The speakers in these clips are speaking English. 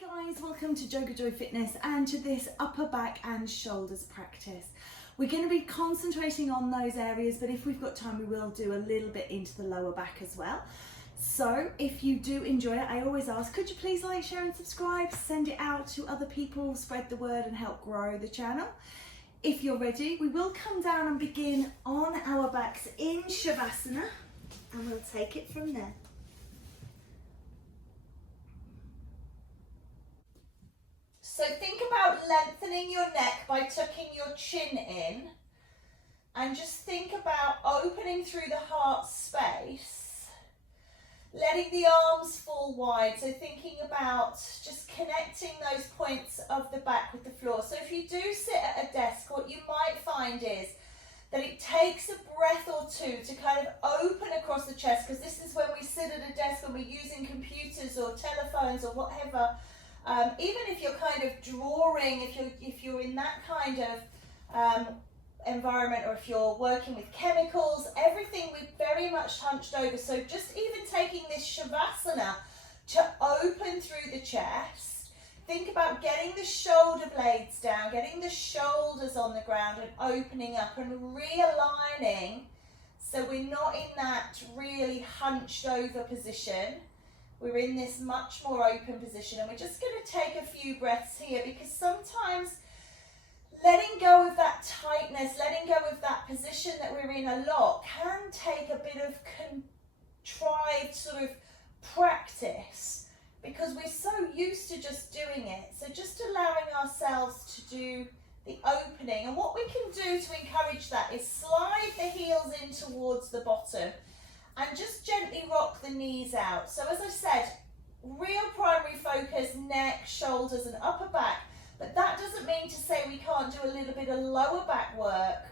Guys, welcome to JoeGa Joy Fitness and to this upper back and shoulders practice. We're going to be concentrating on those areas, but if we've got time we will do a little bit into the lower back as well. So if you do enjoy it, I always ask, could you please like, share and subscribe, send it out to other people, spread the word and help grow the channel. If you're ready, we will come down and begin on our backs in Shavasana and we'll take it from there. So think about lengthening your neck by tucking your chin in, and just think about opening through the heart space, letting the arms fall wide. So thinking about just connecting those points of the back with the floor. So if you do sit at a desk, what you might find is that it takes a breath or two to kind of open across the chest, because this is when we sit at a desk, when we're using computers or telephones or whatever. Even if you're kind of drawing, if you're in that kind of environment, or if you're working with chemicals, everything we've very much hunched over. So just even taking this Shavasana to open through the chest, think about getting the shoulder blades down, getting the shoulders on the ground and opening up and realigning so we're not in that really hunched over position. We're in this much more open position, and we're just going to take a few breaths here, because sometimes letting go of that tightness, letting go of that position that we're in a lot can take a bit of contrived sort of practice, because we're so used to just doing it. So just allowing ourselves to do the opening, and what we can do to encourage that is slide the heels in towards the bottom and just gently rock the knees out. So as I said, real primary focus, neck, shoulders and upper back. But that doesn't mean to say we can't do a little bit of lower back work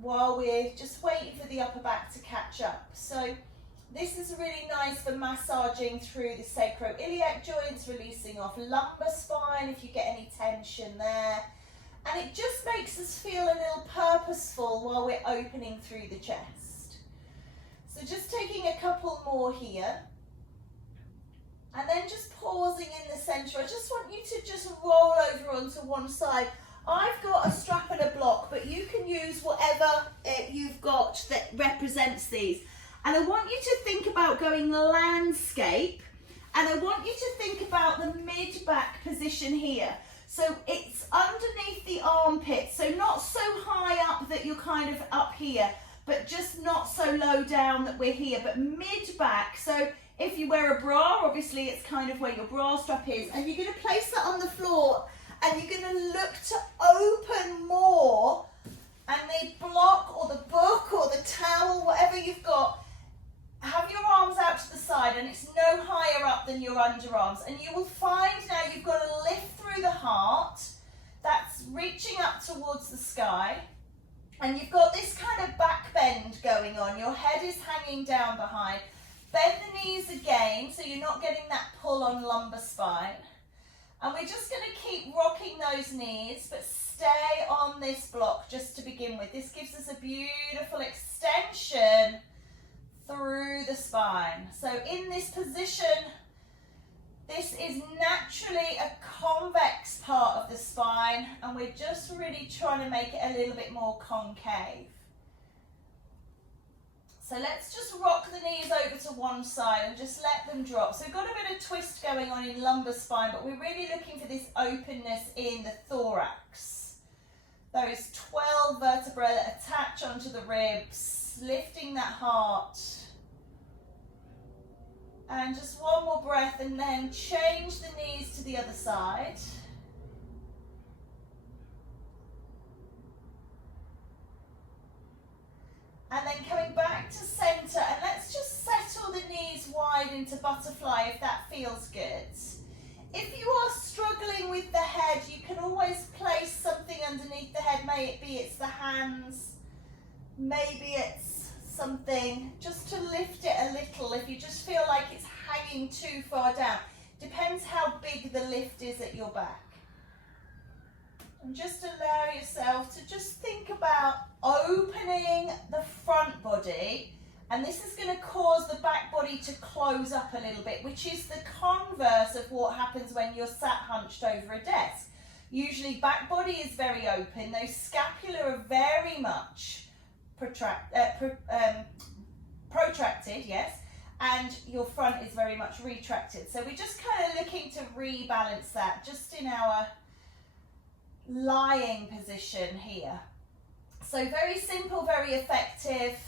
while we're just waiting for the upper back to catch up. So this is really nice for massaging through the sacroiliac joints, releasing off lumbar spine if you get any tension there. And it just makes us feel a little purposeful while we're opening through the chest. So just taking a couple more here, and then just pausing in the center. I just want you to just roll over onto one side. I've got a strap and a block, but you can use whatever you've got that represents these. And I want you to think about going landscape, and I want you to think about the mid-back position here. So it's underneath the armpit, so not so high up that you're kind of up here, but just not so low down that we're here, but mid-back. So if you wear a bra, obviously it's kind of where your bra strap is, and you're going to place that on the floor, and you're going to look to open more, and the block or the book or the towel, whatever you've got, have your arms out to the side, and it's no higher up than your underarms. And you will find now you've got to lift through the heart. That's reaching up towards the sky. And you've got this kind of back bend going on. Your head is hanging down behind. Bend the knees again so you're not getting that pull on lumbar spine. And we're just going to keep rocking those knees, but stay on this block just to begin with. This gives us a beautiful extension through the spine. So in this position, this is naturally a convex part of the spine, and we're just really trying to make it a little bit more concave. So let's just rock the knees over to one side and just let them drop. So we've got a bit of twist going on in lumbar spine, but we're really looking for this openness in the thorax. Those 12 vertebrae that attach onto the ribs, lifting that heart. And just one more breath, and then change the knees to the other side. And then coming back to center, and let's just settle the knees wide into butterfly if that feels good. If you are struggling with the head, you can always place something underneath the head. Maybe it's the hands, maybe it's something just to lift it a little if you just feel like it's hanging too far down. Depends how big the lift is at your back. And just allow yourself to just think about opening the front body And this is going to cause the back body to close up a little bit, which is the converse of what happens when you're sat hunched over a desk. Usually back body is very open, those scapula are very much protracted, yes, and your front is very much retracted. So we're just kind of looking to rebalance that just in our lying position here. So very simple, very effective,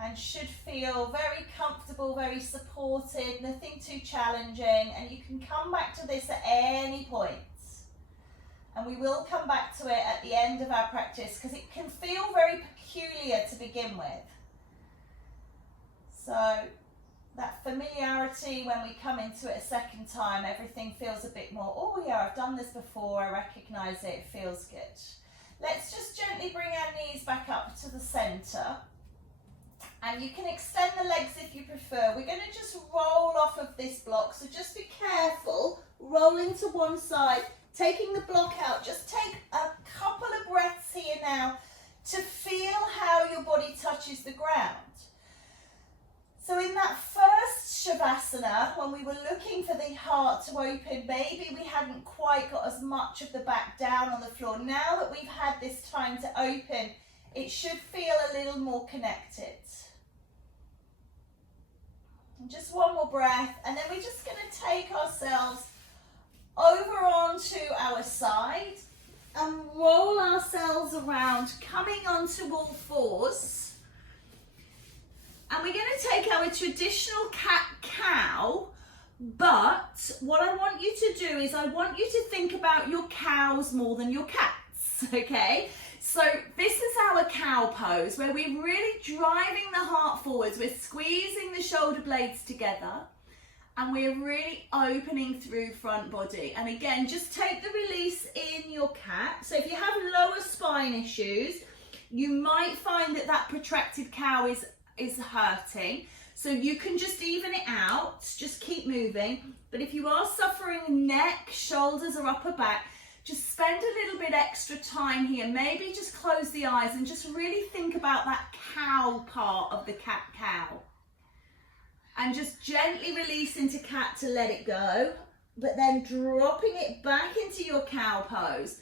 and should feel very comfortable, very supported, nothing too challenging, and you can come back to this at any point. And we will come back to it at the end of our practice because it can feel very peculiar to begin with. So that familiarity, when we come into it a second time, everything feels a bit more, oh yeah, I've done this before, I recognise it, it feels good. Let's just gently bring our knees back up to the centre. And you can extend the legs if you prefer. We're going to just roll off of this block, so just be careful, rolling to one side, taking the block out. Just take a couple of breaths here now to feel how your body touches the ground. So in that first Shavasana, when we were looking for the heart to open, maybe we hadn't quite got as much of the back down on the floor. Now that we've had this time to open, it should feel a little more connected. And just one more breath, and then we're just going to take ourselves over onto our side and roll ourselves around, coming onto all fours. And we're going to take our traditional cat-cow, but what I want you to do is I want you to think about your cows more than your cats, okay? So this is our cow pose, where we're really driving the heart forwards. We're squeezing the shoulder blades together, and we're really opening through front body. And again, just take the release in your cat. So if you have lower spine issues, you might find that that protracted cow is hurting. So you can just even it out, just keep moving. But if you are suffering neck, shoulders or upper back, just spend a little bit extra time here. Maybe just close the eyes and just really think about that cow part of the cat-cow. And just gently release into cat to let it go, but then dropping it back into your cow pose.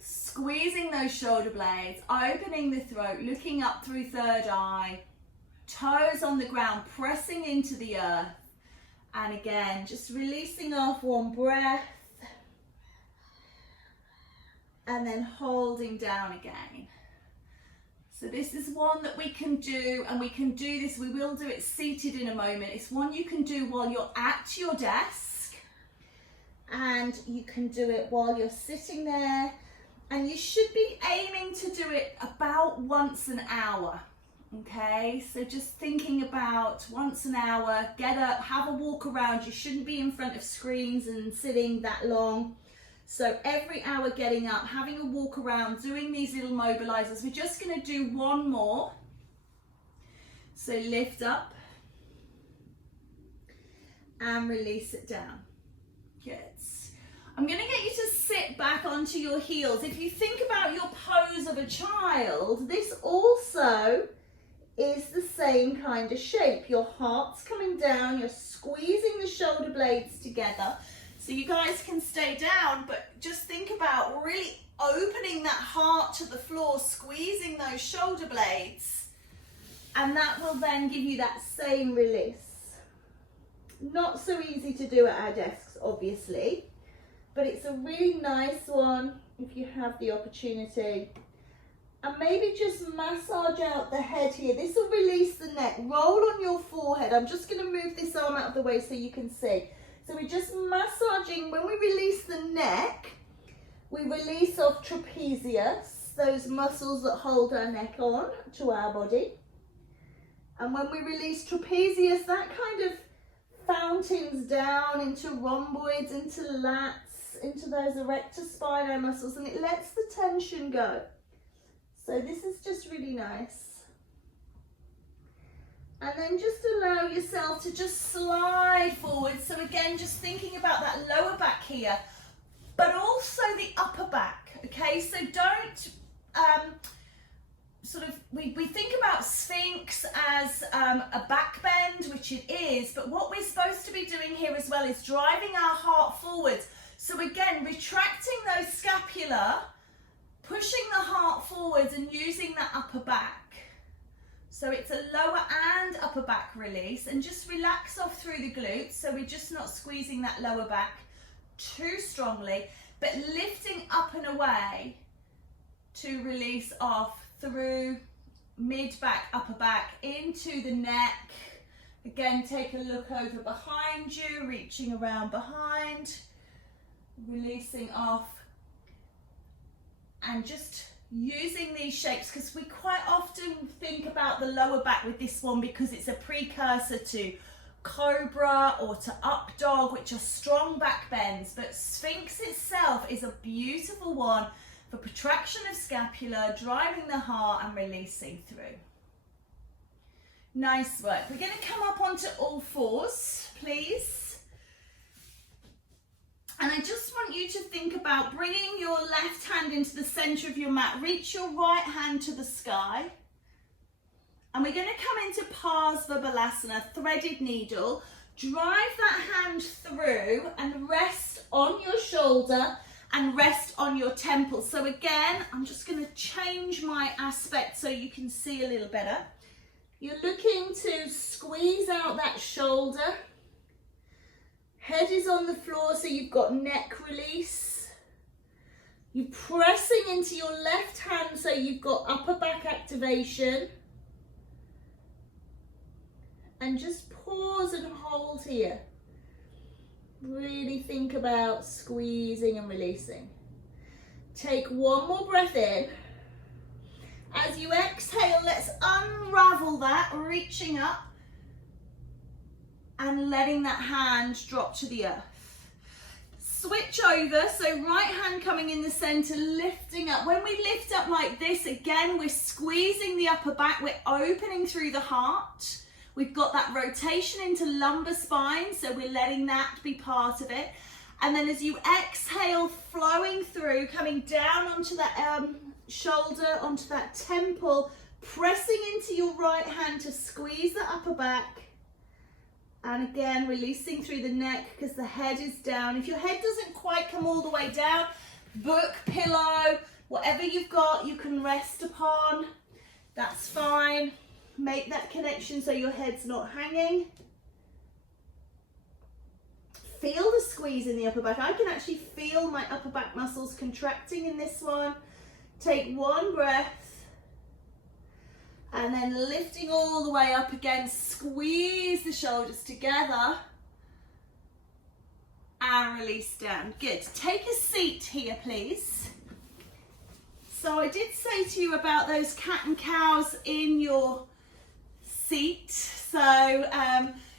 Squeezing those shoulder blades, opening the throat, looking up through third eye, toes on the ground, pressing into the earth. And again, just releasing off one breath. And then holding down again. So this is one that we can do, and we can do this, we will do it seated in a moment. It's one you can do while you're at your desk, and you can do it while you're sitting there, and you should be aiming to do it about once an hour, okay? So just thinking about once an hour, get up, have a walk around. You shouldn't be in front of screens and sitting that long. So every hour getting up, having a walk around, doing these little mobilizers. We're just going to do one more. So lift up and release it down. Good. I'm going to get you to sit back onto your heels. If you think about your pose of a child, this also is the same kind of shape. Your heart's coming down, you're squeezing the shoulder blades together. So you guys can stay down, but just think about really opening that heart to the floor, squeezing those shoulder blades, and that will then give you that same release. Not so easy to do at our desks, obviously, but it's a really nice one if you have the opportunity. And maybe just massage out the head here. This will release the neck. Roll on your forehead. I'm just going to move this arm out of the way so you can see. So we're just massaging. When we release the neck, we release off trapezius, those muscles that hold our neck on to our body. And when we release trapezius, that kind of fountains down into rhomboids, into lats, into those erector spinae muscles, and it lets the tension go. So this is just really nice. And then just allow yourself to just slide forward. So again, just thinking about that lower back here, but also the upper back, okay? So don't sort of we think about Sphinx as a back bend, which it is, but what we're supposed to be doing here as well is driving our heart forwards. So again, retracting those scapula, pushing the heart forwards and using that upper back. So it's a lower and upper back release, and just relax off through the glutes. So we're just not squeezing that lower back too strongly, but lifting up and away to release off through mid back, upper back, into the neck. Again, take a look over behind you, reaching around behind, releasing off, and just using these shapes, because we quite often think about the lower back with this one because it's a precursor to cobra or to up dog, which are strong back bends, but Sphinx itself is a beautiful one for protraction of scapula, driving the heart and releasing through. Nice work. We're going to come up onto all fours, please. And I just want you to think about bringing your left hand into the center of your mat. Reach your right hand to the sky. And we're going to come into Parsvabalasana, threaded needle. Drive that hand through and rest on your shoulder and rest on your temple. So again, I'm just going to change my aspect so you can see a little better. You're looking to squeeze out that shoulder. Head is on the floor, so you've got neck release. You're pressing into your left hand, so you've got upper back activation. And just pause and hold here. Really think about squeezing and releasing. Take one more breath in. As you exhale, let's unravel that, reaching up and letting that hand drop to the earth. Switch over, so right hand coming in the center, lifting up. When we lift up like this, again, we're squeezing the upper back, we're opening through the heart. We've got that rotation into lumbar spine, so we're letting that be part of it. And then as you exhale, flowing through, coming down onto that shoulder, onto that temple, pressing into your right hand to squeeze the upper back. And again, releasing through the neck because the head is down. If your head doesn't quite come all the way down, book, pillow, whatever you've got, you can rest upon. That's fine. Make that connection so your head's not hanging. Feel the squeeze in the upper back. I can actually feel my upper back muscles contracting in this one. Take one breath. And then lifting all the way up again, squeeze the shoulders together and release down. Good. Take a seat here, please. So I did say to you about those cat and cows in your seat. So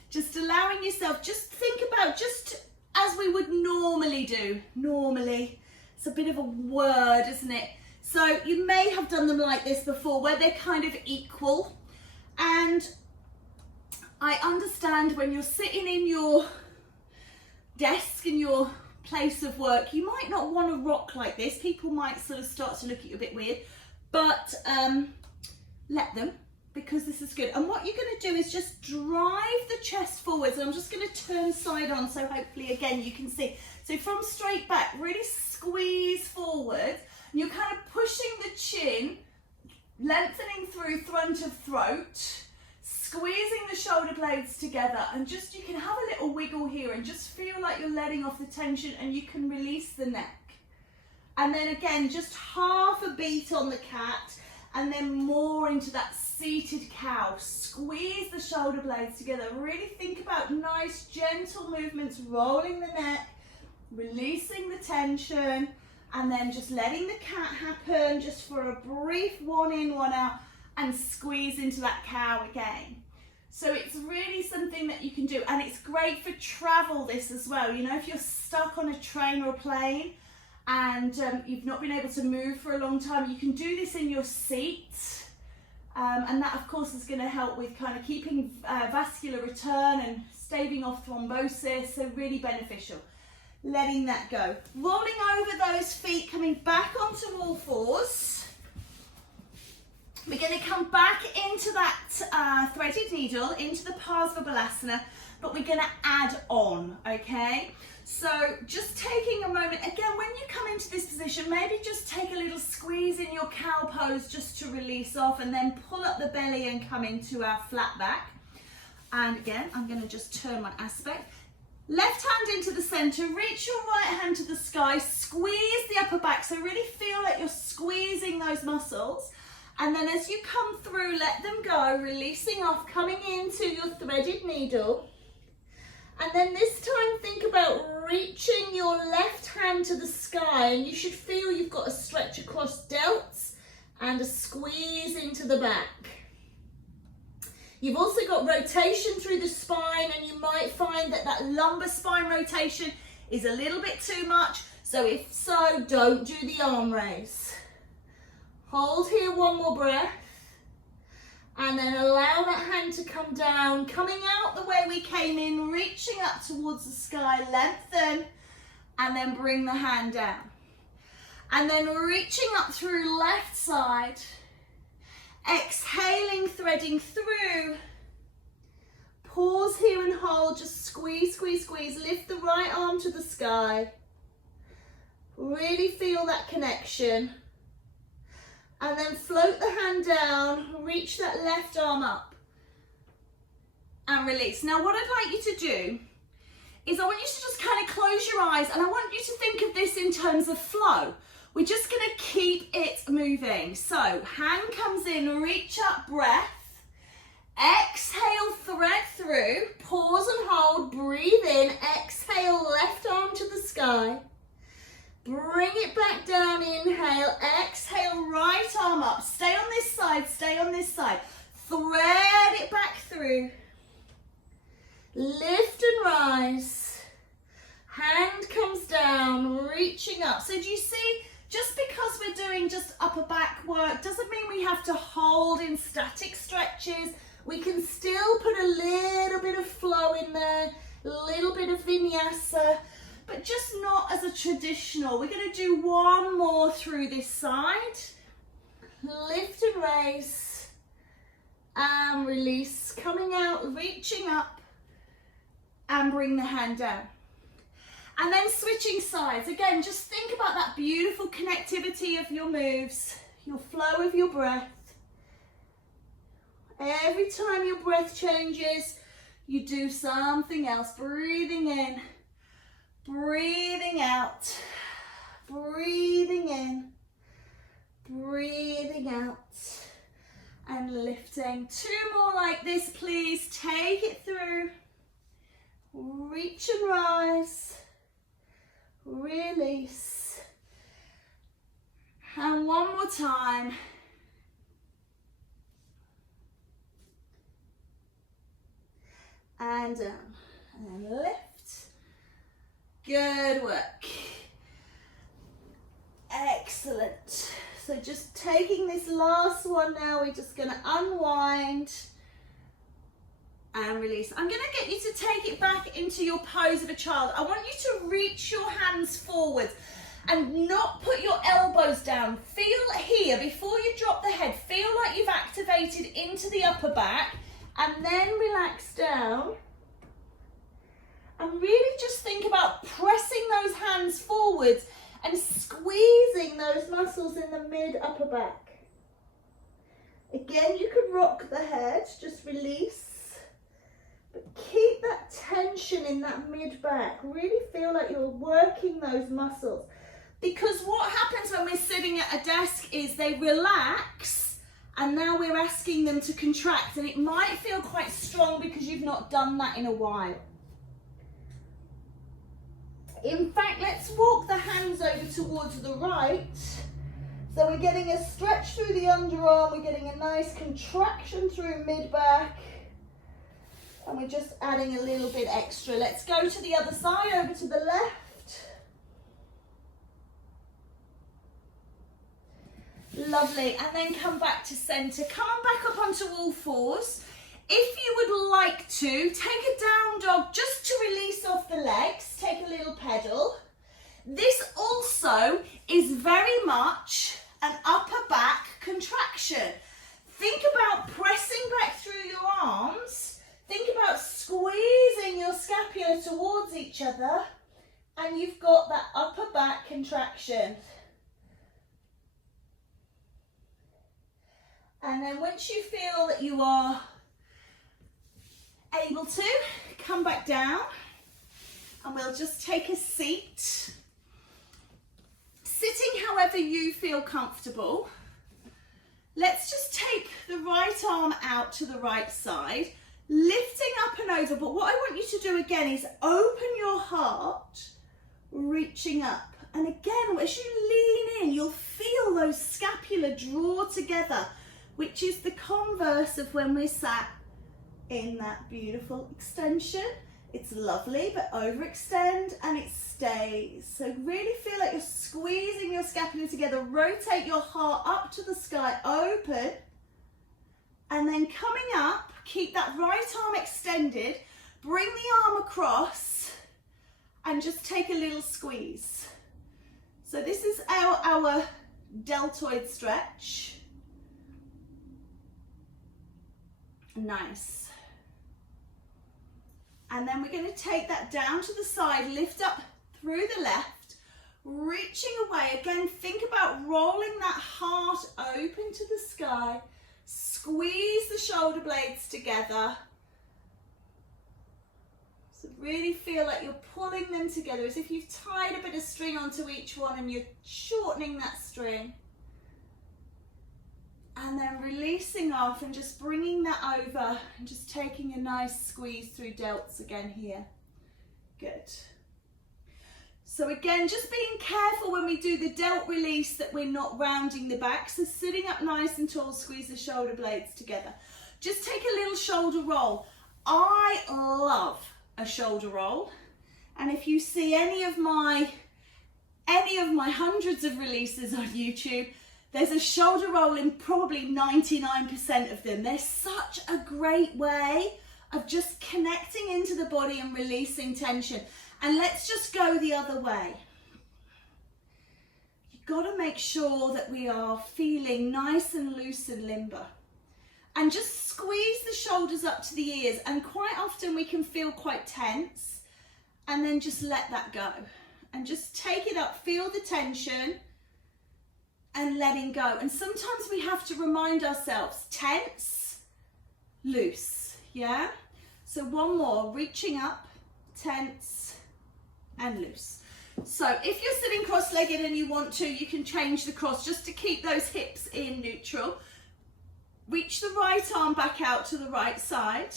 just allowing yourself, just think about just as we would normally do. Normally, it's a bit of a word, isn't it? So you may have done them like this before, where they're kind of equal. And I understand when you're sitting in your desk in your place of work, you might not want to rock like this. People might sort of start to look at you a bit weird, but let them, because this is good. And what you're going to do is just drive the chest forwards. And I'm just going to turn side on, so hopefully again you can see. So from straight back, really squeeze forward. You're kind of pushing the chin, lengthening through front of throat, squeezing the shoulder blades together, and just, you can have a little wiggle here and just feel like you're letting off the tension, and you can release the neck. And then again, just half a beat on the cat, and then more into that seated cow. Squeeze the shoulder blades together. Really think about nice, gentle movements, rolling the neck, releasing the tension, and then just letting the cat happen just for a brief one in, one out, and squeeze into that cow again. So it's really something that you can do, and it's great for travel this as well. You know, if you're stuck on a train or a plane and you've not been able to move for a long time, you can do this in your seat. And that of course is going to help with kind of keeping vascular return and staving off thrombosis, so really beneficial. Letting that go. Rolling over those feet, coming back onto all fours. We're going to come back into that threaded needle, into the Parsvabalasana, but we're going to add on, okay? So just taking a moment, again, when you come into this position, maybe just take a little squeeze in your cow pose just to release off, and then pull up the belly and come into our flat back. And again, I'm going to just turn my aspect. Left hand into the center, reach your right hand to the sky, squeeze the upper back, so really feel like you're squeezing those muscles. And then as you come through, let them go, releasing off, coming into your threaded needle. And then this time, think about reaching your left hand to the sky, and you should feel you've got a stretch across delts and a squeeze into the back. You've also got rotation through the spine, and you might find that that lumbar spine rotation is a little bit too much. So if so, don't do the arm raise. Hold here, one more breath. And then allow that hand to come down, coming out the way we came in, reaching up towards the sky, lengthen, and then bring the hand down. And then reaching up through left side, exhaling, threading through. Pause here and hold, just squeeze, squeeze, squeeze. Lift the right arm to the sky. Really feel that connection. And then float the hand down, reach that left arm up and release. Now what I'd like you to do is I want you to just kind of close your eyes, and I want you to think of this in terms of flow. We're just going to keep it moving. So hand comes in, reach up, breath. Exhale, thread through, pause and hold, breathe in, exhale, left arm to the sky. Bring it back down, inhale, exhale, right arm up. Stay on this side, stay on this side. Thread it back through. Lift and rise. Hand comes down, reaching up. So do you see, just because we're doing just upper back work doesn't mean we have to hold in static stretches. We can still put a little bit of flow in there, a little bit of vinyasa, but just not as a traditional. We're going to do one more through this side. Lift and raise and release, coming out, reaching up, and bring the hand down. And then switching sides. Again, just think about that beautiful connectivity of your moves, your flow of your breath. Every time your breath changes, you do something else. Breathing in, breathing out, breathing in, breathing out, and lifting. Two more like this, please. Take it through. Reach and rise. Release. And one more time. And down. And lift. Good work. Excellent. So just taking this last one now, we're just going to unwind and release. I'm going to get you to take it back into your pose of a child. I want you to reach your hands forward and not put your elbows down. Feel here, before you drop the head, feel like you've activated into the upper back, and then relax down. And really just think about pressing those hands forwards and squeezing those muscles in the mid upper back. Again, you could rock the head, just release, but keep that tension in that mid back. Really feel like you're working those muscles, because what happens when we're sitting at a desk is they relax, and now we're asking them to contract, and it might feel quite strong because you've not done that in a while. In fact, let's walk the hands over towards the right. So we're getting a stretch through the underarm, we're getting a nice contraction through mid-back, and we're just adding a little bit extra. Let's go to the other side, over to the left. Lovely, and then come back to center. Come on back up onto all fours. If you would like to, take a down dog just to release off the legs. Take a little pedal. This also is very much an upper back contraction. Think about pressing back through your arms. Think about squeezing your scapula towards each other, and you've got that upper back contraction. And then once you feel that you are able to, come back down, and we'll just take a seat. Sitting however you feel comfortable. Let's just take the right arm out to the right side, lifting up and over. But what I want you to do again is open your heart, reaching up. And again, as you lean in, you'll feel those scapula draw together, which is the converse of when we're sat in that beautiful extension. It's lovely, but overextend and it stays. So really feel like you're squeezing your scapula together. Rotate your heart up to the sky, open. And then coming up, keep that right arm extended. Bring the arm across and just take a little squeeze. So this is our deltoid stretch. Nice. And then we're going to take that down to the side, lift up through the left, reaching away. Again, think about rolling that heart open to the sky. Squeeze the shoulder blades together. So really feel like you're pulling them together as if you've tied a bit of string onto each one and you're shortening that string. And then releasing off and just bringing that over and just taking a nice squeeze through delts again here. Good. So again, just being careful when we do the delt release that we're not rounding the back. So sitting up nice and tall, squeeze the shoulder blades together. Just take a little shoulder roll. I love a shoulder roll. And if you see any of my hundreds of releases on YouTube, there's a shoulder roll in probably 99% of them. They're such a great way of just connecting into the body and releasing tension. And let's just go the other way. You've got to make sure that we are feeling nice and loose and limber. And just squeeze the shoulders up to the ears. And quite often we can feel quite tense. And then just let that go. And just take it up, feel the tension. And letting go. And sometimes we have to remind ourselves, tense, loose, yeah? So one more, reaching up, tense, and loose. So if you're sitting cross-legged and you want to, you can change the cross just to keep those hips in neutral. Reach the right arm back out to the right side.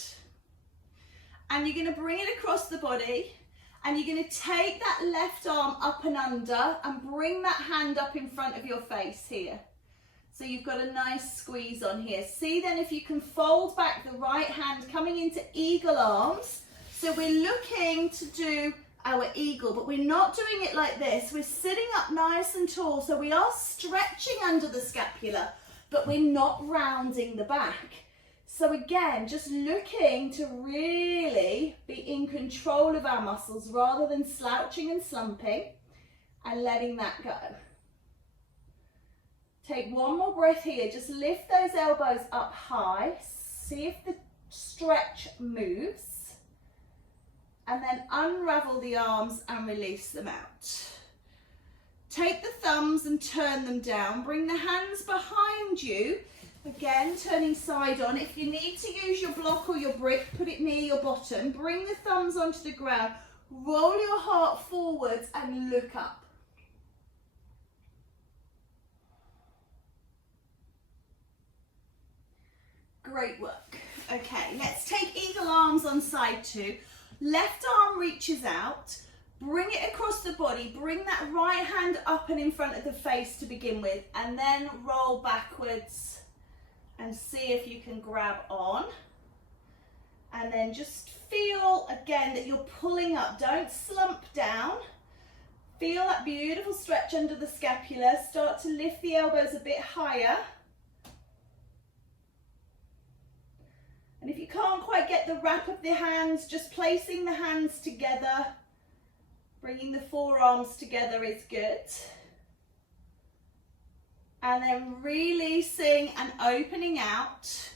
And you're going to bring it across the body. And you're going to take that left arm up and under and bring that hand up in front of your face here. So you've got a nice squeeze on here. See then if you can fold back the right hand coming into eagle arms. So we're looking to do our eagle, but we're not doing it like this. We're sitting up nice and tall. So we are stretching under the scapula, but we're not rounding the back. So again, just looking to really be in control of our muscles rather than slouching and slumping and letting that go. Take one more breath here. Just lift those elbows up high. See if the stretch moves. And then unravel the arms and release them out. Take the thumbs and turn them down. Bring the hands behind you. Again, turning side on. If you need to use your block or your brick, put it near your bottom. Bring the thumbs onto the ground. Roll your heart forwards and look up. Great work. Okay, let's take eagle arms on side two. Left arm reaches out. Bring it across the body. Bring that right hand up and in front of the face to begin with. And then roll backwards. And see if you can grab on. And then just feel again that you're pulling up. Don't slump down. Feel that beautiful stretch under the scapula. Start to lift the elbows a bit higher. And if you can't quite get the wrap of the hands, just placing the hands together, bringing the forearms together is good. And then releasing and opening out.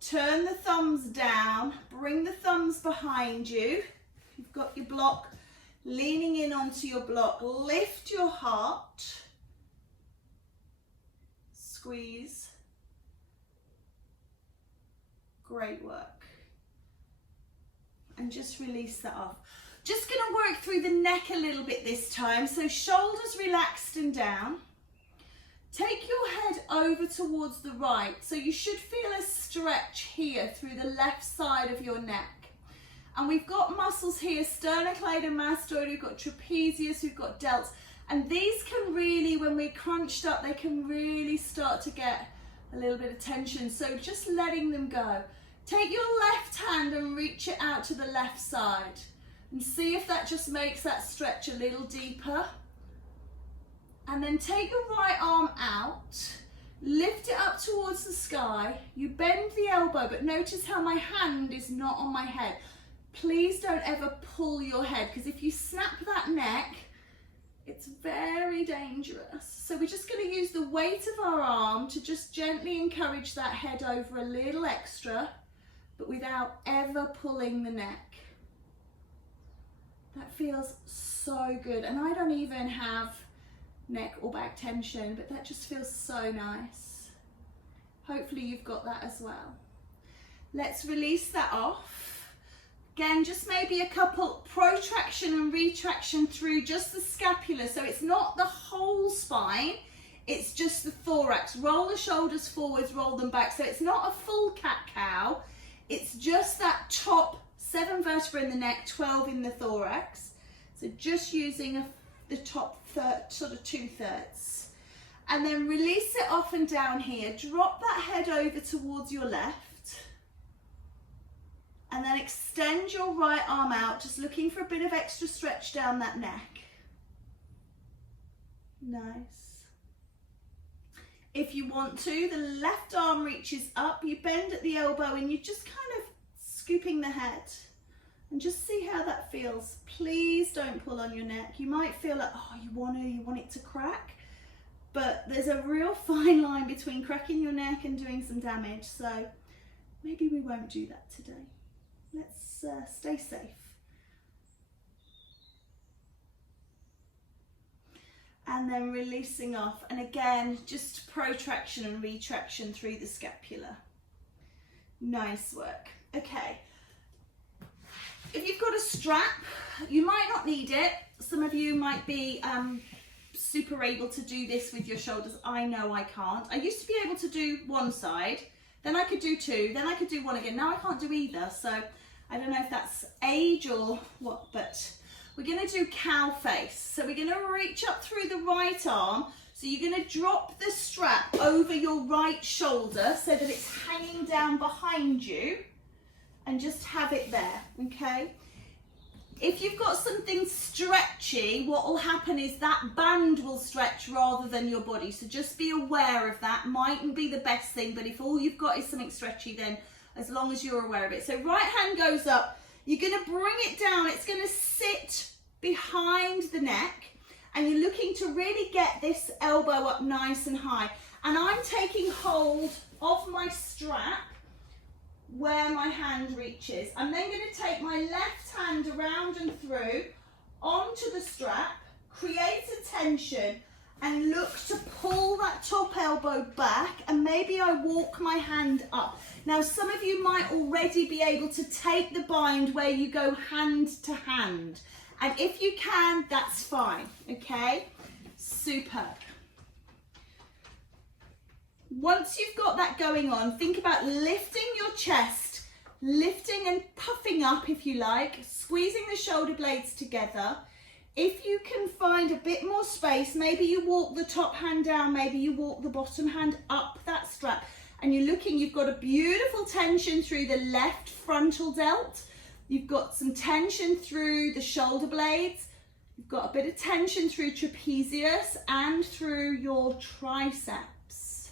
Turn the thumbs down, bring the thumbs behind you. You've got your block, leaning in onto your block. Lift your heart. Squeeze. Great work. And just release that off. Just going to work through the neck a little bit this time. So shoulders relaxed and down. Take your head over towards the right. So you should feel a stretch here through the left side of your neck. And we've got muscles here, sternocleidomastoid, we've got trapezius, we've got delts. And these can really, when we're crunched up, they can really start to get a little bit of tension. So just letting them go. Take your left hand and reach it out to the left side. And see if that just makes that stretch a little deeper. And then take your right arm out, lift it up towards the sky. You bend the elbow, but notice how my hand is not on my head. Please don't ever pull your head, because if you snap that neck, it's very dangerous. So we're just going to use the weight of our arm to just gently encourage that head over a little extra, but without ever pulling the neck. That feels so good. And I don't even have neck or back tension, but that just feels so nice. Hopefully you've got that as well. Let's release that off. Again, just maybe a couple protraction and retraction through just the scapula. So it's not the whole spine, it's just the thorax. Roll the shoulders forwards, roll them back. So it's not a full cat-cow, it's just that top 7 vertebrae in the neck, 12 in the thorax. So just using the top sort of 2/3, and then release it off and down here. Drop that head over towards your left, and then extend your right arm out, just looking for a bit of extra stretch down that neck. Nice. If you want to, the left arm reaches up, you bend at the elbow, and you're just kind of scooping the head. And just see how that feels. Please don't pull on your neck. You might feel like, oh, you want it to crack. But there's a real fine line between cracking your neck and doing some damage. So maybe we won't do that today. Let's stay safe. And then releasing off. And again, just protraction and retraction through the scapula. Nice work. Okay. If you've got a strap, you might not need it. Some of you might be super able to do this with your shoulders. I know I can't. I used to be able to do one side, then I could do two, then I could do one again. Now I can't do either, so I don't know if that's age or what, but we're gonna do cow face. So we're gonna reach up through the right arm. So you're gonna drop the strap over your right shoulder so that it's hanging down behind you. And just have it there, okay? If you've got something stretchy, what will happen is that band will stretch rather than your body. So just be aware of that. Mightn't be the best thing, but if all you've got is something stretchy, then as long as you're aware of it. So right hand goes up, you're gonna bring it down, it's gonna sit behind the neck, and you're looking to really get this elbow up nice and high. And I'm taking hold of my strap where my hand reaches. I'm then going to take my left hand around and through onto the strap, create a tension, and look to pull that top elbow back, and maybe I walk my hand up. Now some of you might already be able to take the bind where you go hand to hand, and if you can, that's fine, okay? Superb. Once you've got that going on, think about lifting your chest, lifting and puffing up if you like, squeezing the shoulder blades together. If you can find a bit more space, maybe you walk the top hand down, maybe you walk the bottom hand up that strap, and you're looking, you've got a beautiful tension through the left frontal delt, you've got some tension through the shoulder blades, you've got a bit of tension through trapezius and through your triceps.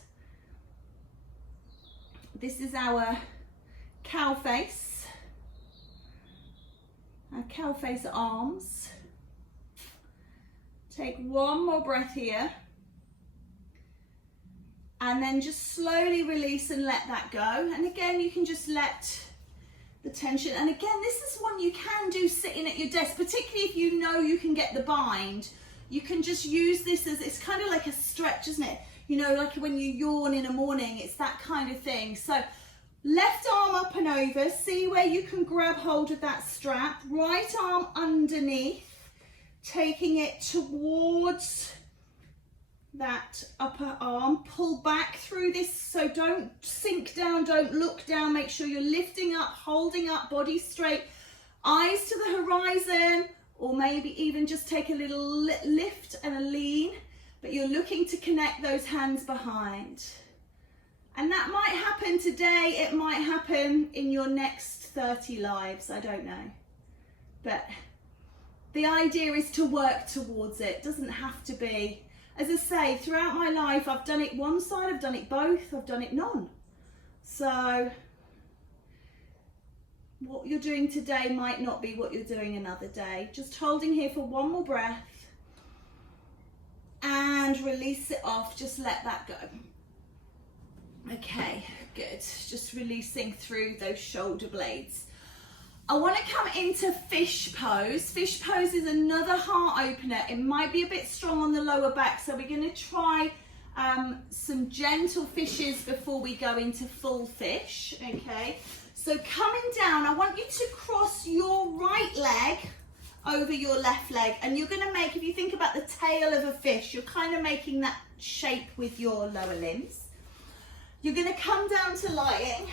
This is our cow face arms. Take one more breath here. And then just slowly release and let that go. And again, you can just let the tension. And again, this is one you can do sitting at your desk, particularly if you know you can get the bind. You can just use this as, it's kind of like a stretch, isn't it? You know, like when you yawn in the morning, it's that kind of thing. So left arm up and over, see where you can grab hold of that strap. Right arm underneath, taking it towards that upper arm. Pull back through this, so don't sink down, don't look down. Make sure you're lifting up, holding up, body straight, eyes to the horizon, or maybe even just take a little lift and a lean, but you're looking to connect those hands behind. And that might happen today, it might happen in your next 30 lives, I don't know. But the idea is to work towards it. It doesn't have to be. As I say, throughout my life, I've done it one side, I've done it both, I've done it none. So what you're doing today might not be what you're doing another day. Just holding here for one more breath and release it off, just let that go. Okay, good. Just releasing through those shoulder blades. I want to come into fish pose. Fish pose is another heart opener. It might be a bit strong on the lower back, so we're going to try some gentle fishes before we go into full fish. Okay, so coming down, I want you to cross your right leg over your left leg, and you're going to make, if you think about the tail of a fish, you're kind of making that shape with your lower limbs. You're going to come down to lying.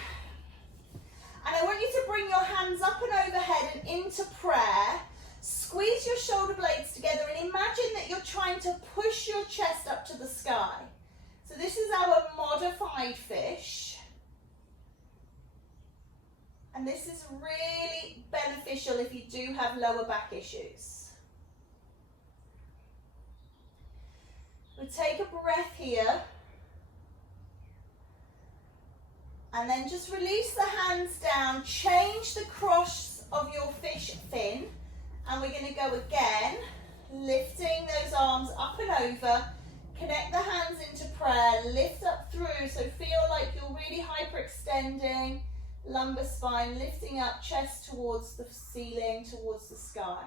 And I want you to bring your hands up and overhead and into prayer. Squeeze your shoulder blades together and imagine that you're trying to push your chest up to the sky. So this is our modified fish. And this is really beneficial if you do have lower back issues. We'll take a breath here. And then just release the hands down, change the cross of your fish fin, and we're going to go again, lifting those arms up and over, connect the hands into prayer, lift up through, so feel like you're really hyperextending, lumbar spine, lifting up, chest towards the ceiling, towards the sky.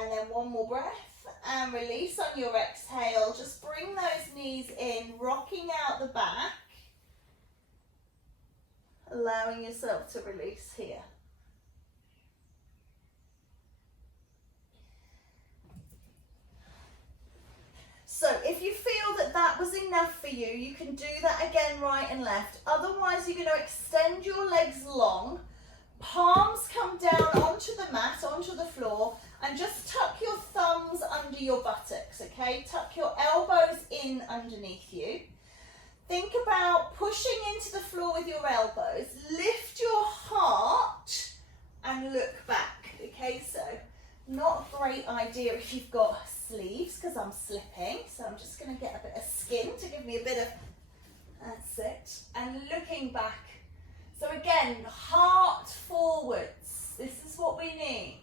And then one more breath and release on your exhale. Just bring those knees in, rocking out the back, allowing yourself to release here. So if you feel that that was enough for you, you can do that again right and left. Otherwise, you're going to extend your legs long, palms come down onto the mat, onto the floor, and just tuck your thumbs under your buttocks, okay? Tuck your elbows in underneath you. Think about pushing into the floor with your elbows. Lift your heart and look back, okay? So not a great idea if you've got sleeves, because I'm slipping. So I'm just going to get a bit of skin to give me a bit of, that's it. And looking back. So again, heart forwards. This is what we need.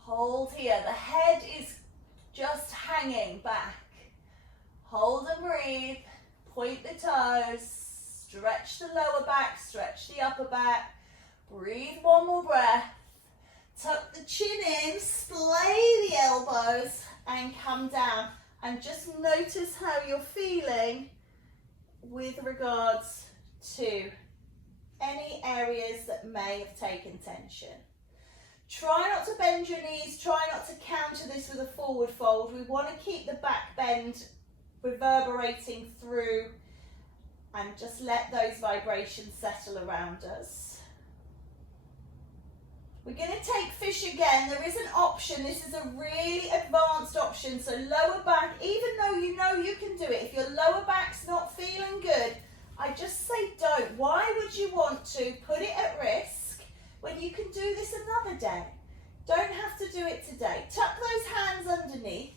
Hold here, the head is just hanging back. Hold and breathe, point the toes, stretch the lower back, stretch the upper back. Breathe one more breath. Tuck the chin in, splay the elbows and come down. And just notice how you're feeling with regards to any areas that may have taken tension. Try not to bend your knees, try not to counter this with a forward fold. We want to keep the back bend reverberating through and just let those vibrations settle around us. We're going to take fish again. There is an option. This is a really advanced option. So lower back, even though you know you can do it, if your lower back's not feeling good, I just say don't. Why would you want to put it at risk when you can do this another day? Don't have to do it today. Tuck those hands underneath.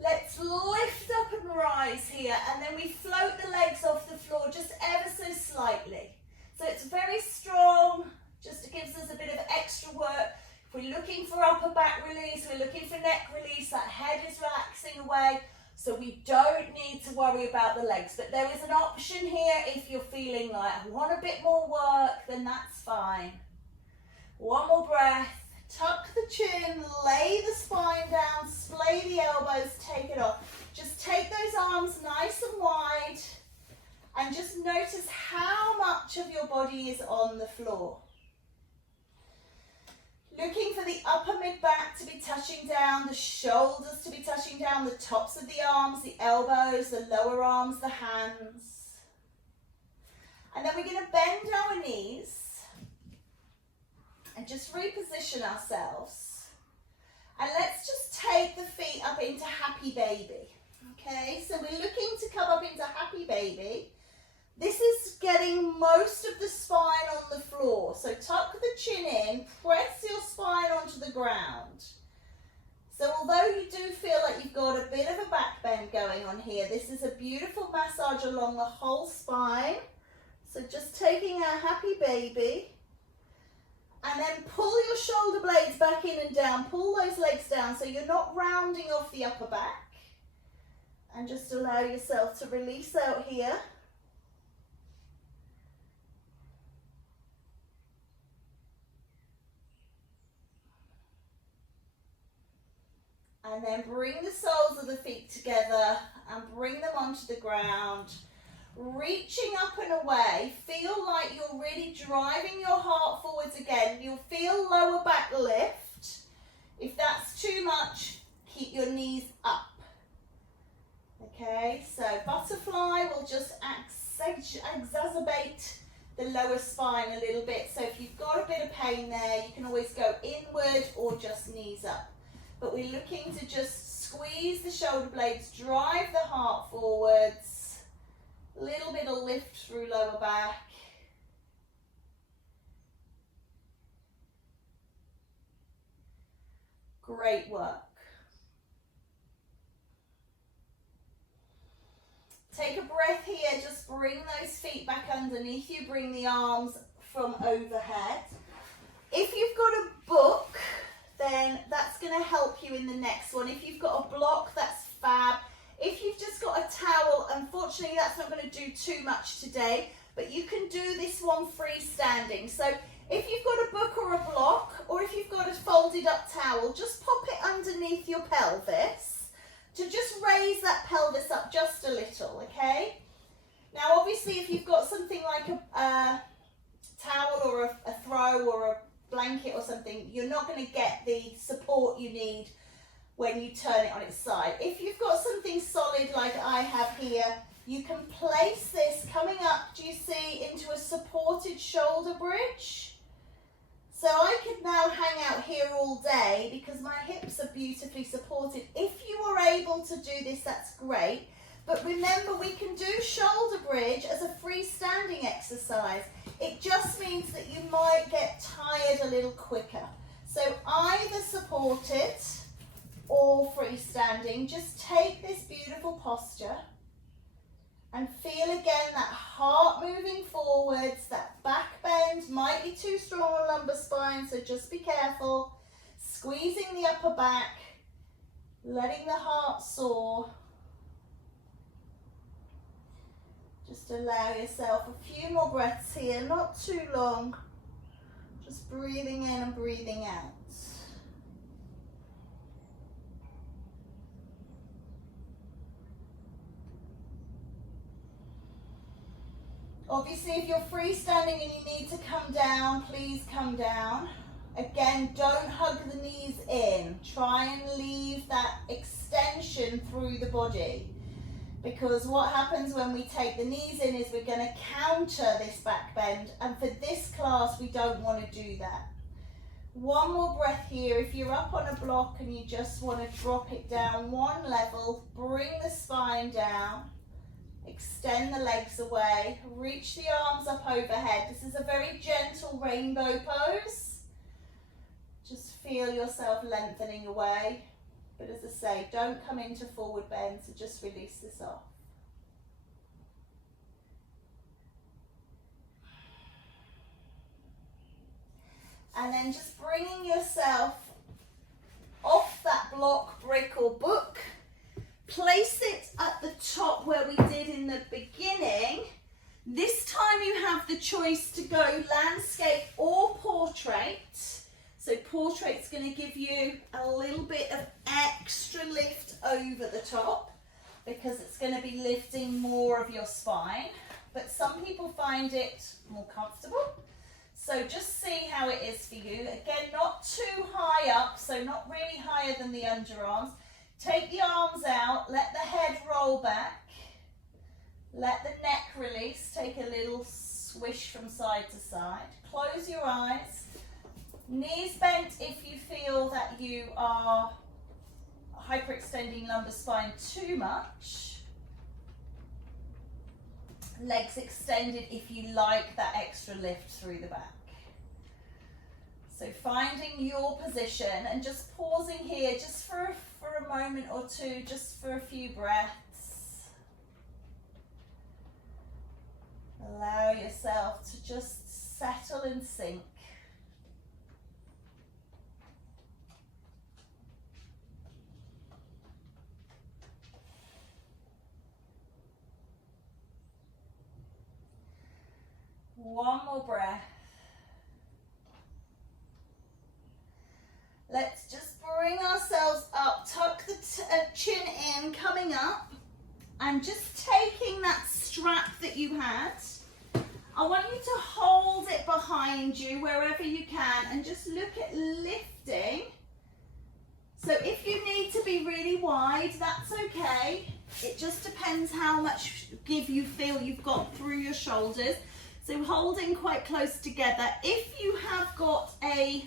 Let's lift up and rise here, and then we float the legs off the floor just ever so slightly. So it's very strong, just gives us a bit of extra work. If we're looking for upper back release, we're looking for neck release, that head is relaxing away, so we don't need to worry about the legs. But there is an option here if you're feeling like, I want a bit more work, then that's fine. One more breath. Tuck the chin, lay the spine down, splay the elbows, take it off. Just take those arms nice and wide and just notice how much of your body is on the floor. Looking for the upper mid-back to be touching down, the shoulders to be touching down, the tops of the arms, the elbows, the lower arms, the hands. And then we're going to bend our knees and just reposition ourselves. And let's just take the feet up into happy baby. Okay, so we're looking to come up into happy baby. This is getting most of the spine on the floor. So tuck the chin in, press your spine onto the ground. So although you do feel like you've got a bit of a back bend going on here, this is a beautiful massage along the whole spine. So just taking our happy baby. And then pull your shoulder blades back in and down. Pull those legs down so you're not rounding off the upper back. And just allow yourself to release out here. And then bring the soles of the feet together and bring them onto the ground. Reaching up and away, feel like you're really driving your heart forwards again. You'll feel lower back lift. If that's too much, keep your knees up. Okay, so butterfly will just exacerbate the lower spine a little bit. So if you've got a bit of pain there, you can always go inward or just knees up. But we're looking to just squeeze the shoulder blades, drive the heart forwards. Little bit of lift through lower back. Great work. Take a breath here, just bring those feet back underneath you, bring the arms from overhead. If you've got a book, then that's going to help you in the next one. If you've got a block, that's fab. If you've just got a towel, unfortunately that's not going to do too much today, but you can do this one freestanding. So if you've got a book or a block, or if you've got a folded up towel, just pop it underneath your pelvis to just raise that pelvis up just a little, okay? Now obviously if you've got something like a towel or a throw or a blanket or something, you're not going to get the support you need when you turn it on its side. If you've got something solid like I have here, you can place this coming up, do you see, into a supported shoulder bridge. So I could now hang out here all day because my hips are beautifully supported. If you are able to do this, that's great. But remember, we can do shoulder bridge as a freestanding exercise. It just means that you might get tired a little quicker. So either supported or freestanding, just take this beautiful posture and feel again that heart moving forwards, that back bend. Might be too strong on lumbar spine, so just be careful. Squeezing the upper back, letting the heart soar. Just allow yourself a few more breaths here, not too long. Just breathing in and breathing out. Obviously, if you're freestanding and you need to come down, please come down. Again, don't hug the knees in. Try and leave that extension through the body. Because what happens when we take the knees in is we're going to counter this back bend. And for this class, we don't want to do that. One more breath here. If you're up on a block and you just want to drop it down one level, bring the spine down. Extend the legs away, reach the arms up overhead. This is a very gentle rainbow pose. Just feel yourself lengthening away. But as I say, don't come into forward bend, so just release this off. And then just bringing yourself off that block, brick or book. Place it at the top where we did in the beginning. This time you have the choice to go landscape or portrait. So portrait's going to give you a little bit of extra lift over the top because it's going to be lifting more of your spine. But some people find it more comfortable. So just see how it is for you. Again, not too high up, so not really higher than the underarms. Take the arms out, let the head roll back, let the neck release, take a little swish from side to side. Close your eyes, knees bent if you feel that you are hyperextending lumbar spine too much. Legs extended if you like that extra lift through the back. So finding your position and just pausing here just for a moment or two, just for a few breaths. Allow yourself to just settle and sink. One more breath. Let's just bring ourselves up, tuck the chin in, coming up, and just taking that strap that you had. I want you to hold it behind you wherever you can and just look at lifting. So if you need to be really wide, that's okay. It just depends how much give you feel you've got through your shoulders. So holding quite close together. If you have got a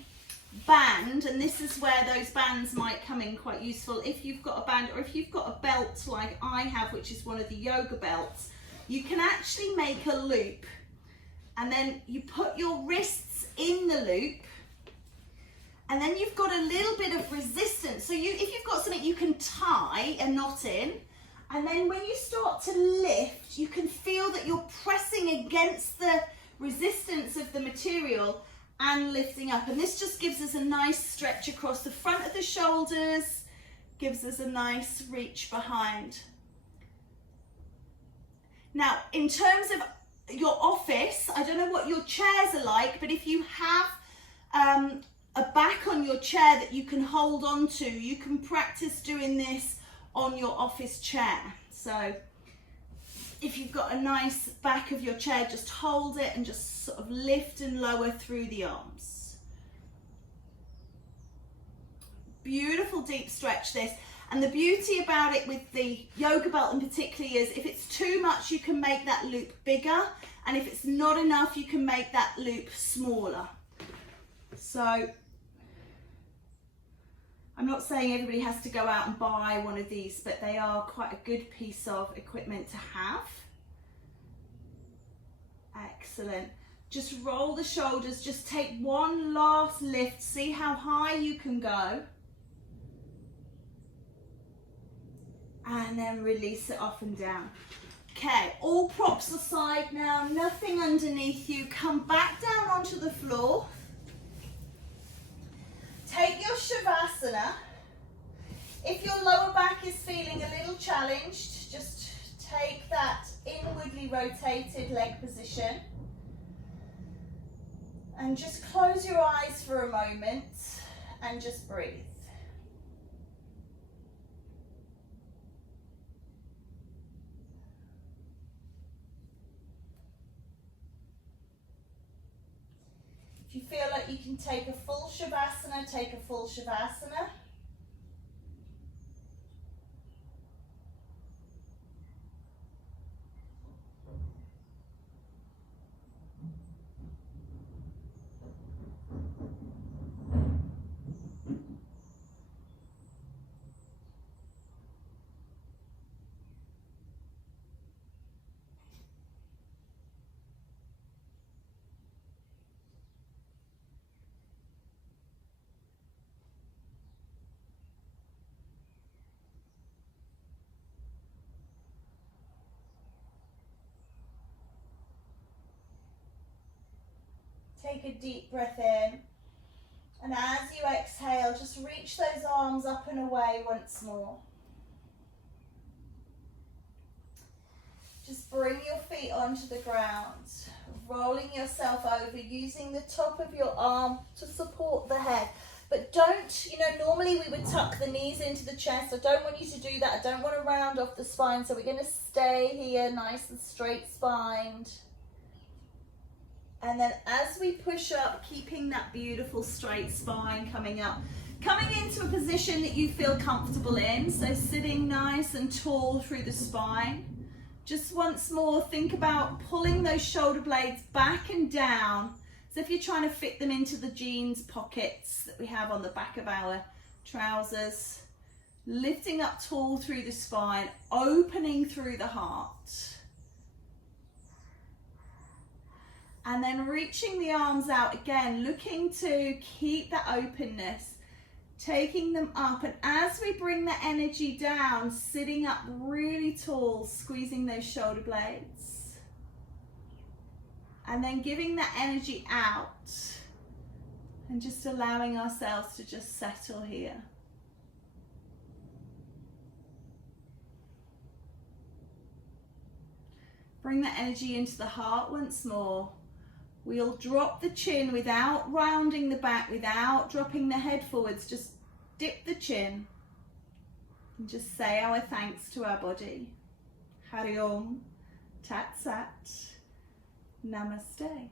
band, and this is where those bands might come in quite useful, if you've got a band or if you've got a belt like I have, which is one of the yoga belts, you can actually make a loop and then you put your wrists in the loop and then you've got a little bit of resistance. So if you've got something you can tie a knot in, and then when you start to lift, you can feel that you're pressing against the resistance of the material and lifting up. And this just gives us a nice stretch across the front of the shoulders, gives us a nice reach behind. Now, in terms of your office, I don't know what your chairs are like, but if you have a back on your chair that you can hold on to, you can practice doing this on your office chair. So if you've got a nice back of your chair, just hold it and just sort of lift and lower through the arms. Beautiful deep stretch this. And the beauty about it with the yoga belt in particular is if it's too much, you can make that loop bigger. And if it's not enough, you can make that loop smaller. So I'm not saying everybody has to go out and buy one of these, but they are quite a good piece of equipment to have. Excellent. Just roll the shoulders, just take one last lift, see how high you can go. And then release it off and down. Okay, all props aside now, nothing underneath you. Come back down onto the floor. Take your Shavasana. If your lower back is feeling a little challenged, just take that inwardly rotated leg position. And just close your eyes for a moment and just breathe. If you feel like you can take a full Shavasana, take a full Shavasana. Take a deep breath in. And as you exhale, just reach those arms up and away once more. Just bring your feet onto the ground, rolling yourself over, using the top of your arm to support the head. But don't, normally we would tuck the knees into the chest. I don't want you to do that. I don't want to round off the spine. So we're going to stay here, nice and straight spined. And then as we push up, keeping that beautiful straight spine coming up. Coming into a position that you feel comfortable in. So sitting nice and tall through the spine. Just once more, think about pulling those shoulder blades back and down. So if you're trying to fit them into the jeans pockets that we have on the back of our trousers, lifting up tall through the spine, opening through the heart. And then reaching the arms out again, looking to keep that openness, taking them up. And as we bring the energy down, sitting up really tall, squeezing those shoulder blades. And then giving that energy out and just allowing ourselves to just settle here. Bring that energy into the heart once more. We'll drop the chin without rounding the back, without dropping the head forwards. Just dip the chin and just say our thanks to our body. Hari Om, Tat Sat. Namaste.